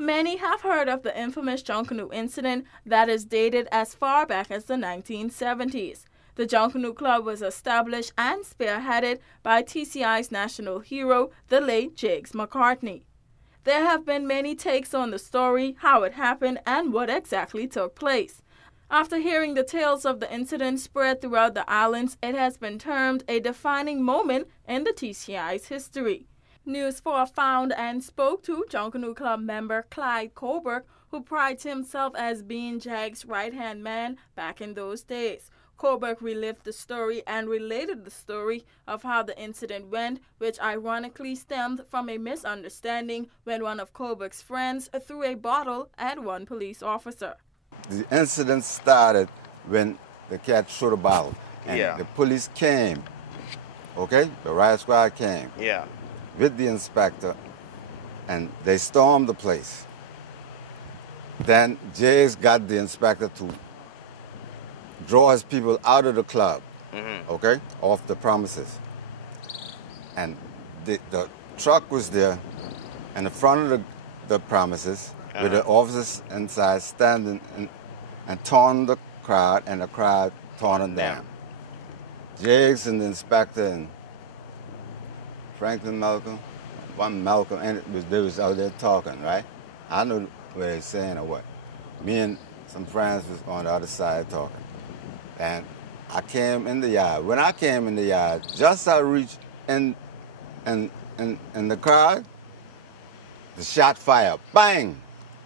Many have heard of the infamous Junkanoo Incident that is dated as far back as the 1970s. The Junkanoo Club was established and spearheaded by TCI's national hero, the late Jiggs McCartney. There have been many takes on the story, how it happened, and what exactly took place. After hearing the tales of the incident spread throughout the islands, it has been termed a defining moment in the TCI's history. News 4 found and spoke to Junkanoo Club member Clyde Colbert, who prides himself as being Jag's right-hand man back in those days. Colbert relived the story and related the story of how the incident went, which ironically stemmed from a misunderstanding when one of Colbert's friends threw a bottle at one police officer. The incident started when the cat threw the bottle, and the police came, okay? The riot squad came with the inspector, and they stormed the place. Then Jiggs got the inspector to draw his people out of the club, okay, off the premises. And the truck was there in the front of the premises with the officers inside standing and taunting the crowd, and the crowd taunting them. Jiggs and the inspector and Franklin Malcolm, and they was out there talking, right? I know what they were saying or what. Me and some friends was on the other side talking. And I came in the yard. When I came in the yard, just I reached in the crowd, the shot fired, bang!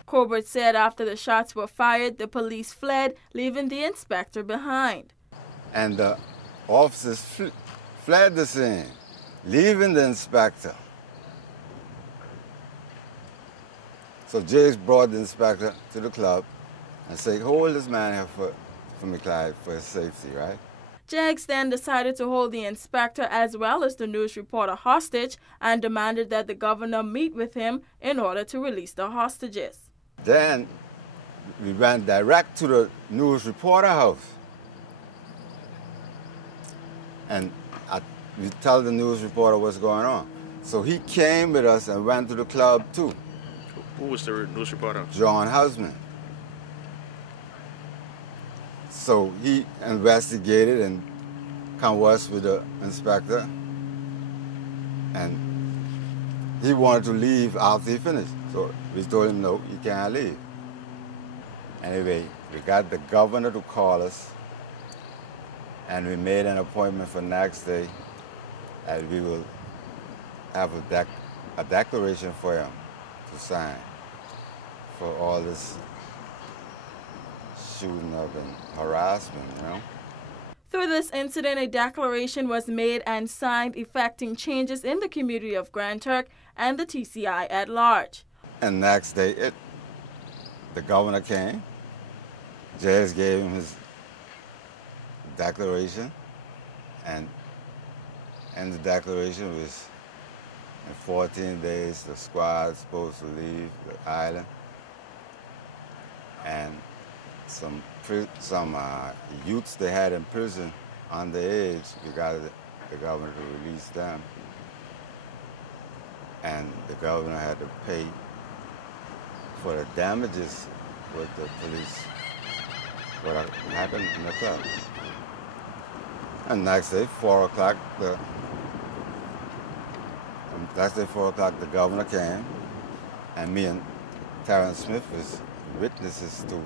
Colbert said after the shots were fired, the police fled, leaving the inspector behind. And the officers fled the scene, leaving the inspector. So Jiggs brought the inspector to the club and said, hold this man here for me, Clyde, for his safety, right? Jiggs then decided to hold the inspector as well as the news reporter hostage and demanded that the governor meet with him in order to release the hostages. Then we went direct to the news reporter house. And we tell the news reporter what's going on. So he came with us and went to the club too. Who was the news reporter? John Husband. So he investigated and conversed with the inspector, and he wanted to leave after he finished. So we told him, no, you can't leave. Anyway, we got the governor to call us, and we made an appointment for next day, and we will have a declaration for him to sign for all this shooting up and harassment, you know. Through this incident, a declaration was made and signed effecting changes in the community of Grand Turk and the TCI at large. And next day, the governor came. Jiggs gave him his declaration, and the declaration was in 14 days the squad's supposed to leave the island, and some youths they had in prison underage, we got the governor to release them, and the governor had to pay for the damages with the police, what happened in the club. And next day, 4 o'clock, the governor came, and me and Terrence Smith was witnesses to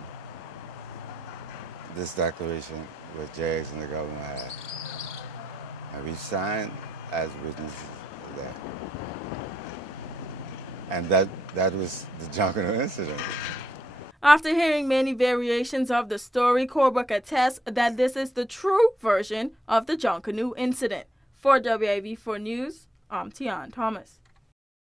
this declaration with Jiggs and the governor had. And we signed as witnesses to that. And that was the Junkanoo Incident. After hearing many variations of the story, Colbert attests that this is the true version of the Junkanoo Incident. For WAV4 News, I'm Tian Thomas.